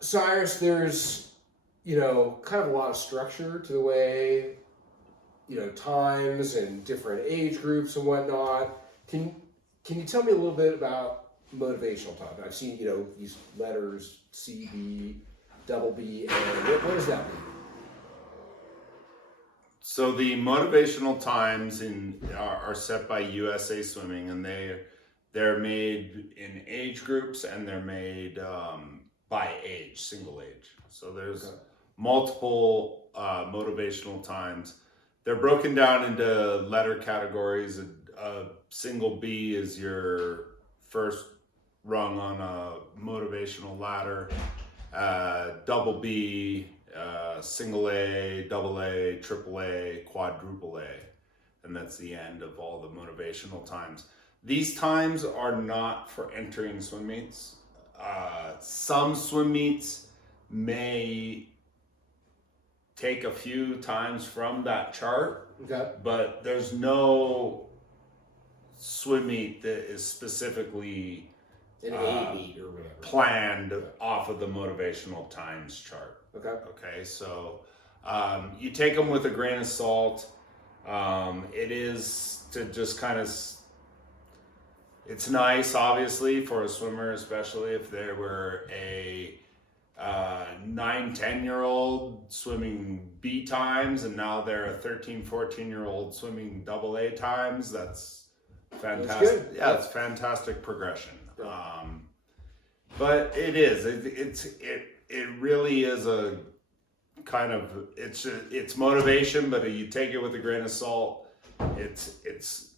Cyrus, there's, kind of a lot of structure to the way, times and different age groups and whatnot. Can you tell me a little bit about motivational time? I've seen, these letters CB, double B, and what does that mean? So the motivational times are set by USA Swimming, and they're made in age groups, and they're made by age, single age. So there's multiple motivational times. They're broken down into letter categories. A single B is your first rung on a motivational ladder. Double B, single A, double A, triple A, quadruple A, and that's the end of all the motivational times. These times are not for entering swim meets. Some swim meets may take a few times from that chart, but there's no swim meet that is specifically An A meet or whatever. planned off of the motivational times chart. Okay. So you take them with a grain of salt. It is to just kind of, it's nice, obviously, for a swimmer, especially if they were a 9-10-year-old swimming B times, and now they're a 13-14-year-old swimming double A times. That's fantastic. That's yeah, it's fantastic progression. But it is. It really is a kind of it's motivation, but you take it with a grain of salt. It's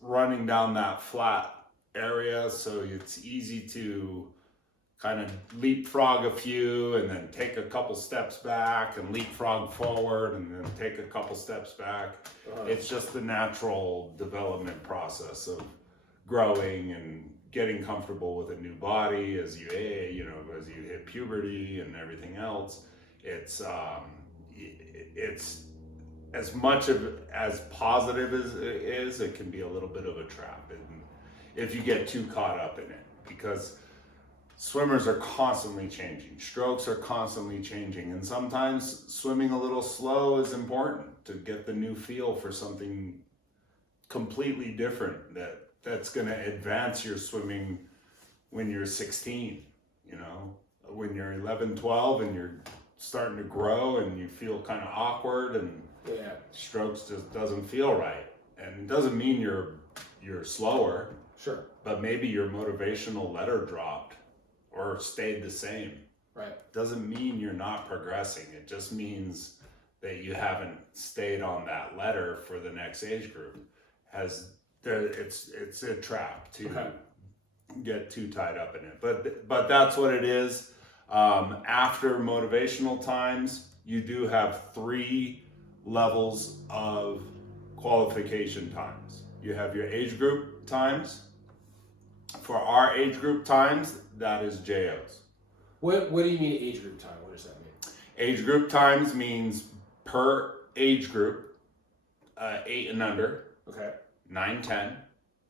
running down that flat area, so it's easy to kind of leapfrog a few and then take a couple steps back and leapfrog forward and then take a couple steps back. It's just the natural development process of growing and getting comfortable with a new body as you hit puberty and everything else. It's as much of as positive as it is, it can be a little bit of a trap if you get too caught up in it, because swimmers are constantly changing, strokes are constantly changing, and sometimes swimming a little slow is important to get the new feel for something completely different that's going to advance your swimming when you're 16, when you're 11, 12 and you're starting to grow and you feel kind of awkward and strokes just doesn't feel right. And it doesn't mean you're slower. Sure. But maybe your motivational letter dropped or stayed the same. Right. Doesn't mean you're not progressing. It just means that you haven't stayed on that letter for the next age group. It's a trap to get too tied up in it. But that's what it is. After motivational times, you do have 3 levels of qualification times. You have your age group times. For our age group times, that is JOs. What do you mean age group time? What does that mean? Age group times means per age group, 8 and under, 9, 10,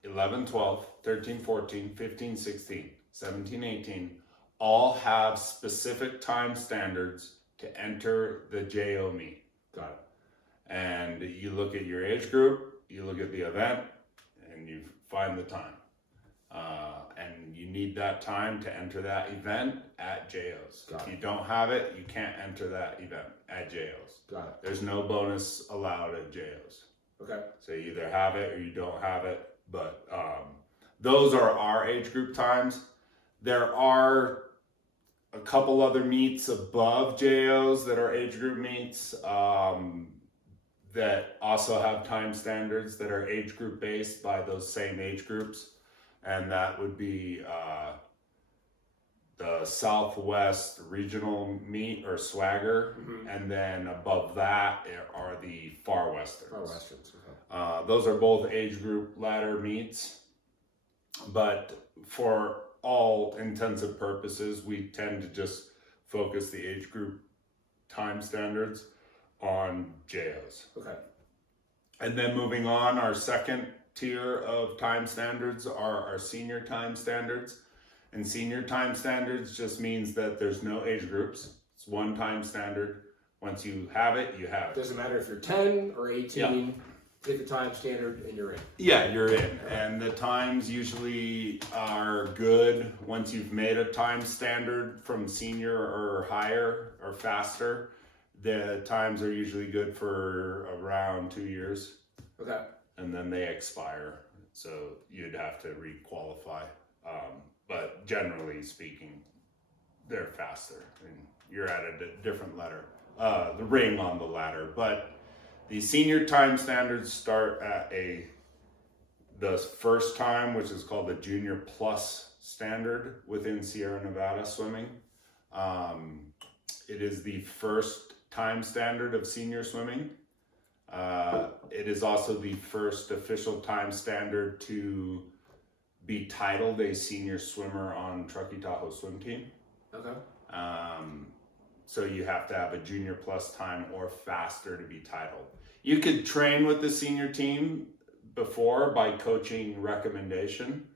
11, 12, 13, 14, 15, 16, 17, 18, all have specific time standards to enter the JO meet. Got it. And you look at your age group, you look at the event, and you find the time. And you need that time to enter that event at JOs. If you don't have it, you can't enter that event at JOs. Got it. There's no bonus allowed at JOs. Okay. So you either have it or you don't have it. But those are our age group times. There are a couple other meets above JOs that are age group meets that also have time standards that are age group based by those same age groups. And that would be the Southwest Regional Meet or Swagger, and then above that are the Far Westerns. Far Westerns. Those are both age group ladder meets, but for all intents and purposes, we tend to just focus the age group time standards on JOs. Okay. And then moving on, our second tier of time standards are our senior time standards. And senior time standards just means that there's no age groups. It's one time standard. Once you have it, you have it. Doesn't matter if you're 10 or 18, hit the time standard and you're in. Yeah, you're in. And the times usually are good once you've made a time standard from senior or higher or faster. The times are usually good for around 2 years. Okay. And then they expire. So you'd have to re-qualify. But generally speaking, they're faster. And you're at a different ladder. The ring on the ladder. But the senior time standards start at the first time, which is called the Junior Plus standard within Sierra Nevada swimming. It is the first time standard of senior swimming. It is also the first official time standard to be titled a senior swimmer on Truckee Tahoe swim team. Okay. So you have to have a Junior Plus time or faster to be titled. You could train with the senior team before by coaching recommendation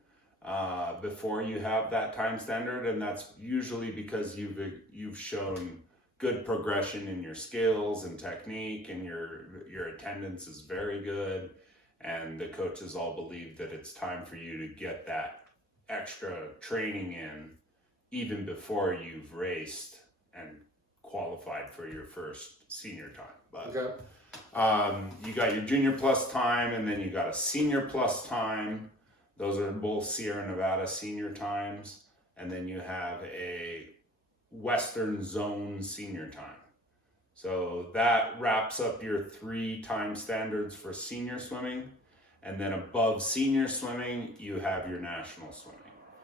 before you have that time standard, and that's usually because you've shown good progression in your skills and technique, and your attendance is very good, and the coaches all believe that it's time for you to get that extra training in even before you've raced and qualified for your first senior time. But Okay. you got your Junior Plus time, and then you got a Senior Plus time. Those are both Sierra Nevada senior times. And then you have a Western Zone senior time. So that wraps up your 3 time standards for senior swimming. And then above senior swimming, you have your national swimming.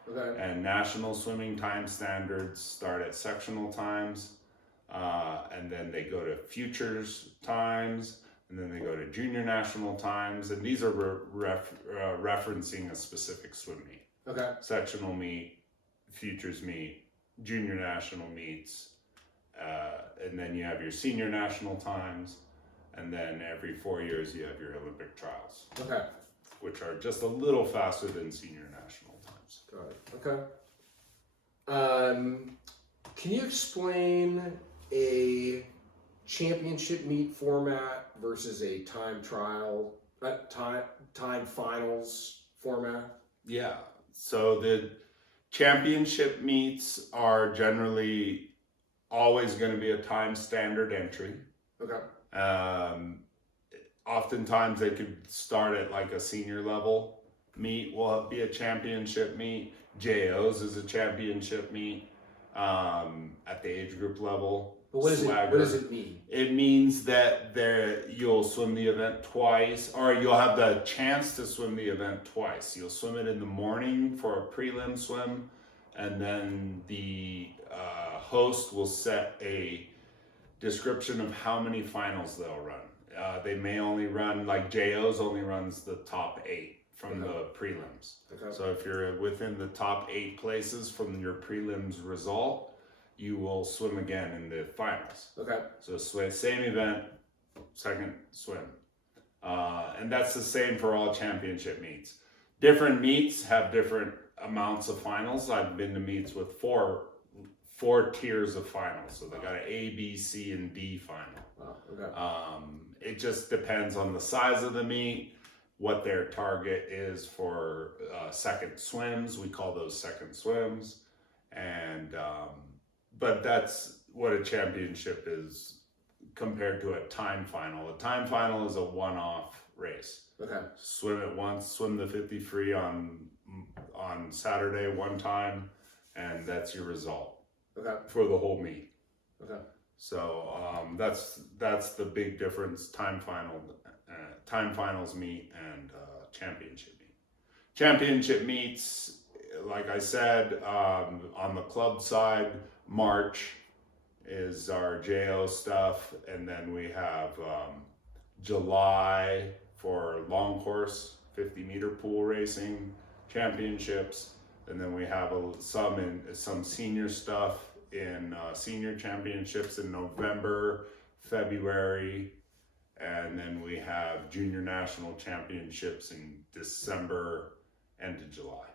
Okay. And national swimming time standards start at sectional times. And then they go to futures times, and then they go to junior national times, and these are referencing a specific swim meet. Okay. Sectional meet, futures meet, junior national meets, and then you have your senior national times, and then every 4 years you have your Olympic trials. Okay. Which are just a little faster than senior national times. Got it. Okay. Can you explain a championship meet format versus a time trial, time finals format? Yeah. So the championship meets are generally always going to be a time standard entry. Okay. Oftentimes they could start at like a senior level meet will be a championship meet. JOs is a championship meet at the age group level. But what does it mean? It means that you'll swim the event twice, or you'll have the chance to swim the event twice. You'll swim it in the morning for a prelim swim, and then the host will set a description of how many finals they'll run. They may only run, like JOs only runs the top 8 from the prelims. Okay. So if you're within the top 8 places from your prelims result, you will swim again in the finals. Okay. So same event, second swim. And that's the same for all championship meets. Different meets have different amounts of finals. I've been to meets with four tiers of finals. So they got an A, B, C, and D final. Wow. Okay. It just depends on the size of the meet, what their target is for second swims. We call those second swims. And but that's what a championship is compared to a time final. A time final is a one-off race. Okay. Swim it once, swim the 50 free on Saturday one time, and that's your result. Okay. For the whole meet. Okay. So that's the big difference: time finals meet and championship meet. Championship meets, like I said, on the club side, March is our JO stuff, and then we have July for long course 50-meter pool racing championships, and then we have some senior stuff in senior championships in November, February, and then we have junior national championships in December and July.